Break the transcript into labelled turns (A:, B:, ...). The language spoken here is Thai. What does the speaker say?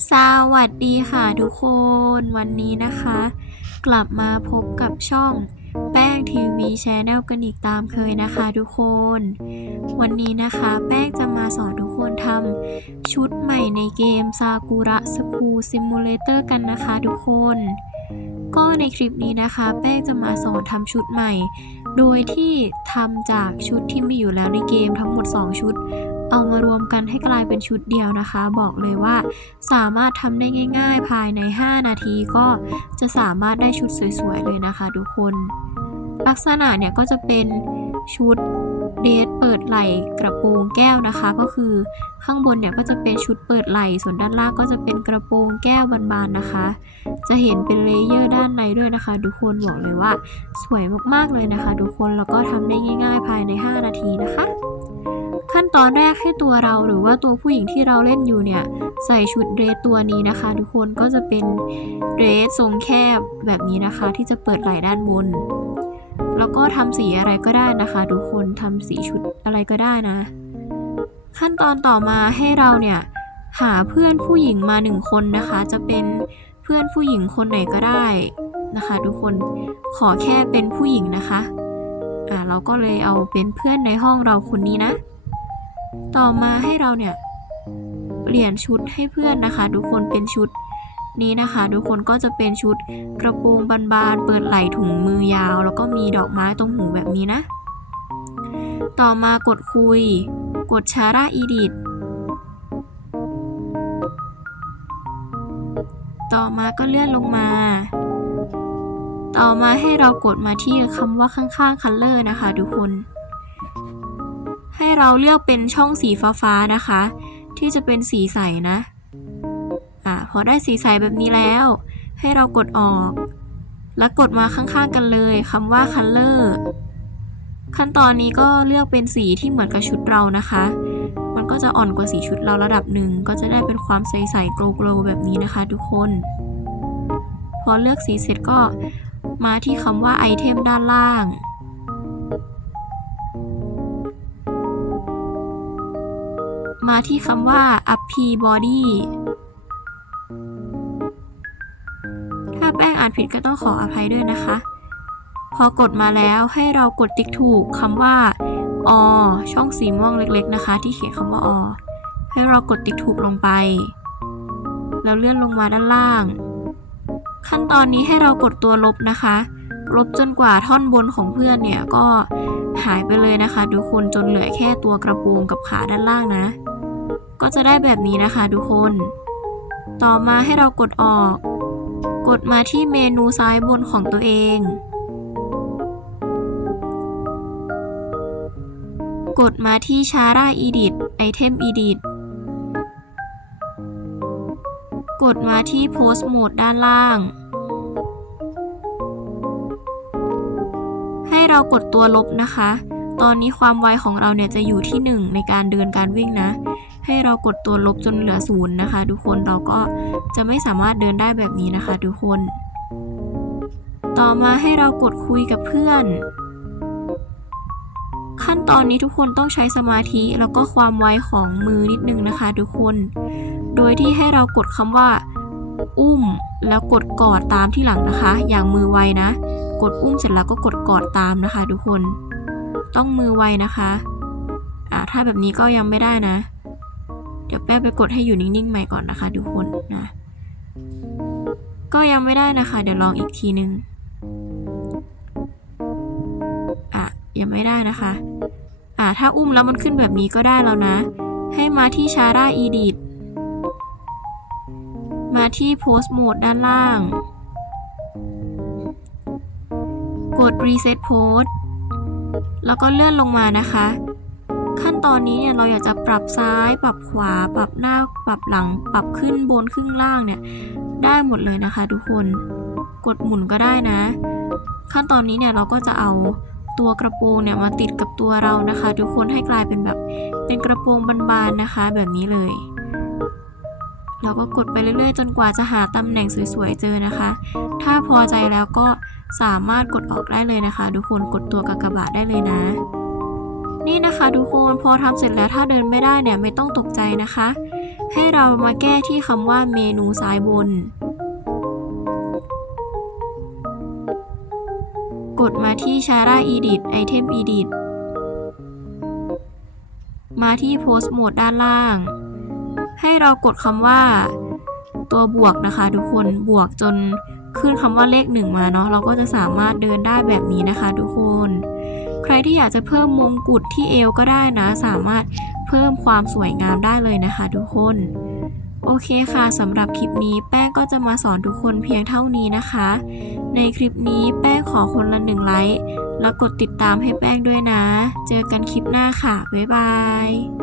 A: สวัสดีค่ะทุกคนวันนี้นะคะ กลับมาพบกับช่องแป้งทีวีชแนลกันอีกตามเคยนะคะทุกคน วันนี้นะคะแป้งจะมาสอนทุกคนทำชุดใหม่ในเกมซากุระสคูซิมูเลเตอร์กันนะคะทุกคน ก็ในคลิปนี้นะคะ แป้งจะมาสอนทำชุดใหม่ โดยที่ทำจากชุดที่มีอยู่แล้วในเกมทั้งหมด 2 ชุด เอามารวมกันให้กลายเป็นชุดเดียวนะคะ บอกเลยว่าสามารถทำได้ง่าย ๆ ภายใน 5 นาทีก็จะสามารถได้ชุดสวยๆเลยนะคะทุกคน ลักษณะเนี่ยก็จะเป็นชุดเดทเปิดไหล่กระโปรงแก้วนะคะ ก็คือข้างบนเนี่ยก็จะเป็นชุดเปิดไหล่ส่วนด้านล่างก็จะเป็นกระโปรงแก้วบานๆนะคะ จะเห็นเป็นเลเยอร์ด้านในด้วยนะคะ ทุกคนบอกเลยว่าสวยมากๆเลยนะคะ ทุกคนแล้วก็ทำได้ง่าย ๆ ภายใน 5 นาทีนะคะ ตอนแรกให้ตัวเราหรือว่าตัวผู้หญิงที่เราเล่นอยู่เนี่ยใส่ชุดเดรสตัวนี้นะคะ ทุกคนก็จะเป็นเดรสทรงแคบแบบนี้นะคะ ที่จะเปิดไหล่ด้านบน แล้วก็ทำสีอะไรก็ได้นะคะ ทุกคนทำสีชุดอะไรก็ได้นะ ขั้นตอนต่อมาให้เราเนี่ยหาเพื่อนผู้หญิงมาหนึ่งคนนะคะ จะเป็นเพื่อนผู้หญิงคนไหนก็ได้นะคะ ทุกคนขอแค่เป็นผู้หญิงนะคะ อ่าเราก็เลยเอาเป็นเพื่อนในห้องเราคนนี้นะ ต่อมาให้เราเนี่ยเปลี่ยนชุดให้เพื่อนนะคะ ทุกคนเป็นชุดนี้นะคะ ทุกคนก็จะเป็นชุดกระโปรงบานๆเปิดไหล่ถุงมือยาว แล้วก็มีดอกไม้ตรงหูแบบนี้นะ ต่อมากดคุย กดชาร่าอีดิทต่อมาก็เลื่อนลงมา ต่อมาให้เรากดมาที่คำว่าข้างๆ color นะคะ ทุกคน ให้เราเลือกเป็นช่องสีฟ้าๆนะคะ ที่จะเป็นสีใสนะอ่าพอได้สีใสแบบนี้แล้ว ให้เรากดออก แล้วกดมาข้างๆกันเลยคำว่า color ขั้นตอนนี้ก็เลือกเป็นสีที่เหมือนกับชุดเรานะคะ มันก็จะอ่อนกว่าสีชุดเราระดับหนึ่ง ก็จะได้เป็นความใสๆโกลๆแบบนี้นะคะ ทุกคน พอเลือกสีเสร็จก็มาที่คำว่าไอเทมด้านล่าง มาที่คำว่า up p body ถ้าแป้งอ่านผิดก็ต้องขออภัยด้วยนะคะ พอกดมาแล้วให้เรากดติ๊กถูกคำว่าอช่องสีม่วงเล็กๆนะคะ ที่เขียนคำว่าอให้เรากดติ๊กถูกลงไป แล้วเลื่อนลงมาด้านล่าง ขั้นตอนนี้ให้เรากดตัวลบนะคะ ลบจนกว่าท่อนบนของเพื่อนเนี่ยก็ หายไปเลยนะคะ ทุกคนจนเหลือแค่ตัวกระโปรงกับขาด้านล่างนะ ก็จะได้แบบนี้นะคะ ทุกคน ต่อมาให้เรากดออก กดมาที่เมนูซ้ายบนของตัวเองกดมาที่ Chara Edit Item Edit กดมาที่ Post Mode ด้านล่าง เรากดตัวลบนะคะ ตอนนี้ความไวของเราเนี่ยจะอยู่ที่ 1 ในการเดินการวิ่งนะ ให้เรากดตัวลบจนเหลือศูนย์นะคะ ทุกคนเราก็จะไม่สามารถเดินได้แบบนี้นะคะ ทุกคน ต่อมาให้เรากดคุยกับเพื่อน ขั้นตอนนี้ทุกคนต้องใช้สมาธิแล้วก็ความไวของมือนิดนึงนะคะ ทุกคน โดยที่ให้เรากดคำว่า อุ้มแล้วกดกอดตามที่หลังนะคะ อย่างมือไวนะ กดอุ้มเสร็จแล้วก็กดกอดตามนะคะ ทุกคน ต้องมือไวนะคะอ่าถ้าแบบนี้ก็ยังไม่ได้นะ เดี๋ยวแป้ไปกดให้อยู่นิ่งๆใหม่ก่อนนะคะ ทุกคนนะ ก็ยังไม่ได้นะคะ เดี๋ยวลองอีกทีนึงอะยังไม่ได้นะคะอ่าถ้าอุ้มแล้วมันขึ้นแบบนี้ก็ได้แล้วนะ ให้มาที่ Chara Edit มาที่ Post Mode ด้านล่าง กด Reset Post แล้วก็เลื่อนลงมานะคะ ขั้นตอนนี้เนี่ยเราอยากจะปรับซ้าย ปรับขวา ปรับหน้า ปรับหลัง ปรับขึ้นบนขึ้นล่างเนี่ย ได้หมดเลยนะคะทุกคน กดหมุนก็ได้นะ ขั้นตอนนี้เนี่ยเราก็จะเอาตัวกระโปรงเนี่ยมาติดกับตัวเรานะคะ ทุกคนให้กลายเป็นแบบเป็นกระโปรงบานๆนะคะ แบบนี้เลยเราก็กดไปเรื่อยๆ จนกว่าจะหาตำแหน่งสวยๆ เจอนะคะ ถ้าพอใจแล้วก็ สามารถกดออกได้เลยนะคะ ทุกคนกดตัวกากบาทได้เลยนะ นี่นะคะทุกคนพอทำเสร็จแล้วถ้าเดินไม่ได้เนี่ยไม่ต้องตกใจนะคะ ให้เรามาแก้ที่คำว่าเมนูซ้ายบน กดมาที่ Shara Edit Item Edit มาที่ Post Mode ด้านล่าง ให้เรากดคำว่า ตัวบวกนะคะ ทุกคนบวกจน ขึ้นคำว่าเลขหนึ่งมาเนาะเราก็จะสามารถเดินได้แบบนี้นะคะ ทุกคน ใครที่อยากจะเพิ่มมงกุฎที่เอวก็ได้นะ สามารถเพิ่มความสวยงามได้เลยนะคะ ทุกคนโอเคค่ะสำหรับคลิปนี้แป้งก็จะมาสอนทุกคนเพียงเท่านี้นะคะ ในคลิปนี้แป้งขอคนละหนึ่งไลค์ แล้วกดติดตามให้แป้งด้วยนะ เจอกันคลิปหน้าค่ะ บ๊ายบาย